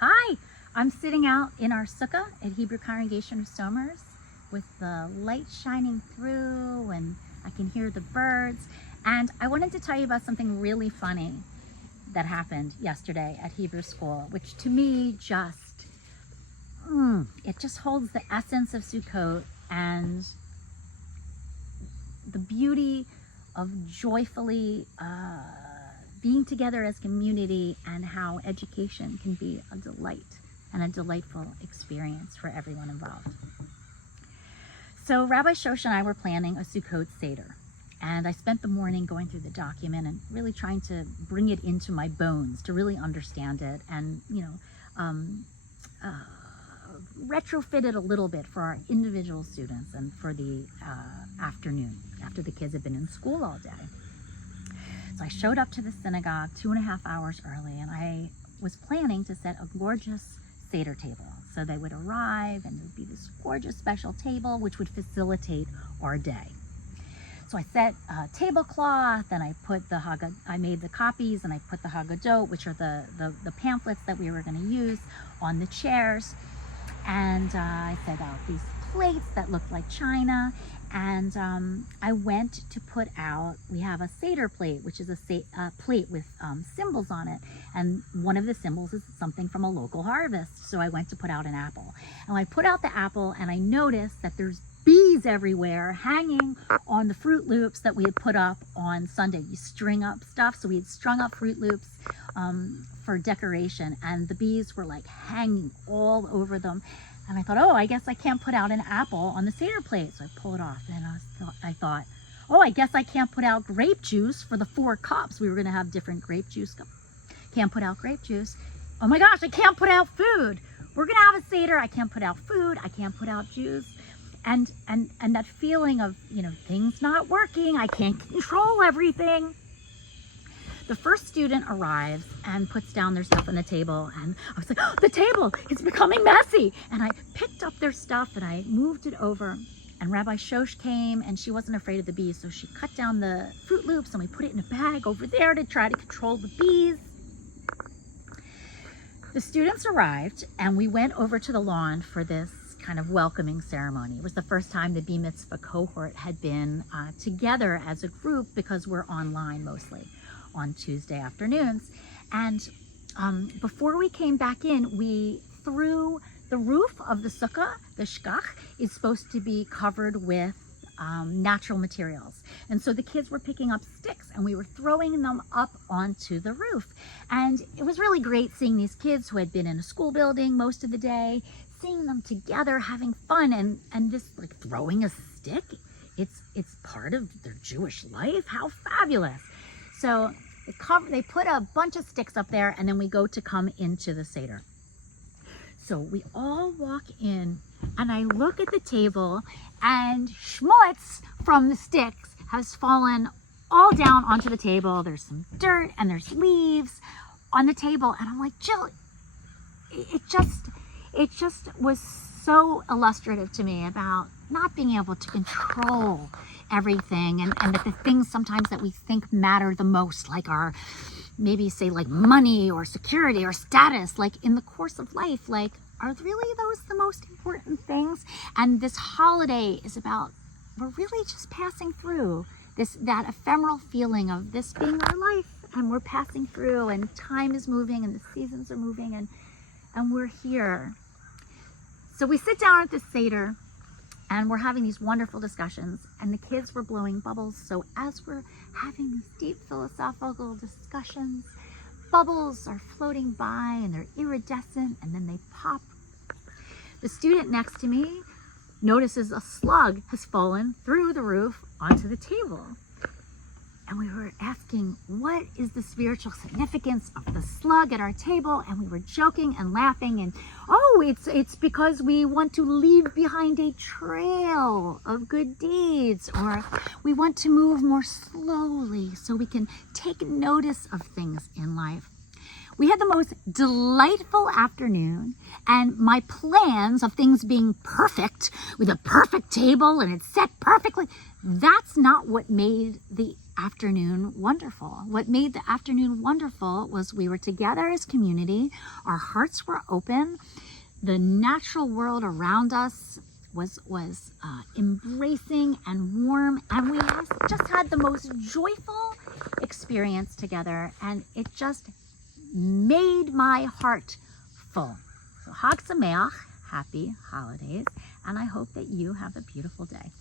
Hi, I'm sitting out in our Sukkot at Hebrew Congregation of Somers with the light shining through and I can hear the birds. And I wanted to tell you about something really funny that happened yesterday at Hebrew school, which to me it just holds the essence of Sukkot and the beauty of joyfully being together as community, and how education can be a delight and a delightful experience for everyone involved. So Rabbi Shosh and I were planning a Sukkot Seder, and I spent the morning going through the document and really trying to bring it into my bones to really understand it and, retrofit it a little bit for our individual students and for the afternoon after the kids had been in school all day. So I showed up to the synagogue 2.5 hours early, and I was planning to set a gorgeous Seder table. So they would arrive and there would be this gorgeous special table which would facilitate our day. So I set a tablecloth and I put I made the copies and I put the Haggadot, which are the pamphlets that we were going to use, on the chairs. And I set out these plates that looked like china. And I went to put out, we have a Seder plate, which is a plate with symbols on it. And one of the symbols is something from a local harvest. So I went to put out an apple. And I put out the apple and I noticed that there's bees everywhere hanging on the Fruit Loops that we had put up on Sunday. You string up stuff. So we had strung up Fruit Loops for decoration. And the bees were like hanging all over them. And I thought, oh, I guess I can't put out an apple on the Seder plate. So I pull it off. And I thought, oh, I guess I can't put out grape juice for the 4 cups. We were going to have different grape juice. Can't put out grape juice. Oh my gosh, I can't put out food. We're going to have a Seder. I can't put out food. I can't put out juice. And that feeling of, things not working. I can't control everything. The first student arrives and puts down their stuff on the table, and I was like, oh, the table, it's becoming messy. And I picked up their stuff and I moved it over, and Rabbi Shosh came, and she wasn't afraid of the bees. So she cut down the Fruit Loops and we put it in a bag over there to try to control the bees. The students arrived and we went over to the lawn for this kind of welcoming ceremony. It was the first time the Bee Mitzvah cohort had been together as a group, because we're online mostly on Tuesday afternoons. And before we came back in, we threw the roof of the sukkah. The shkach is supposed to be covered with natural materials. And so the kids were picking up sticks and we were throwing them up onto the roof. And it was really great seeing these kids who had been in a school building most of the day, seeing them together having fun, and just like throwing a stick. It's part of their Jewish life. How fabulous. So they put a bunch of sticks up there, and then we go to come into the Seder. So we all walk in, and I look at the table, and schmutz from the sticks has fallen all down onto the table. There's some dirt and there's leaves on the table. And I'm like, Jill, it just was so illustrative to me about not being able to control everything, and that the things sometimes that we think matter the most, like our, maybe say like money or security or status, like in the course of life, like, are really those the most important things? And this holiday is about, we're really just passing through that ephemeral feeling of this being our life, and we're passing through, and time is moving and the seasons are moving, and we're here. So we sit down at the Seder and we're having these wonderful discussions, and the kids were blowing bubbles. So as we're having these deep philosophical discussions, bubbles are floating by and they're iridescent, and then they pop. The student next to me notices a slug has fallen through the roof onto the table. And we were asking, what is the spiritual significance of the slug at our table? And we were joking and laughing, and it's because we want to leave behind a trail of good deeds, or we want to move more slowly so we can take notice of things in life. We had the most delightful afternoon, and my plans of things being perfect with a perfect table and it's set perfectly, that's not what made the afternoon wonderful. What made the afternoon wonderful was we were together as community. Our hearts were open. The natural world around us was embracing and warm, and we just had the most joyful experience together, and it just made my heart full. So Chag Sameach, happy holidays, and I hope that you have a beautiful day.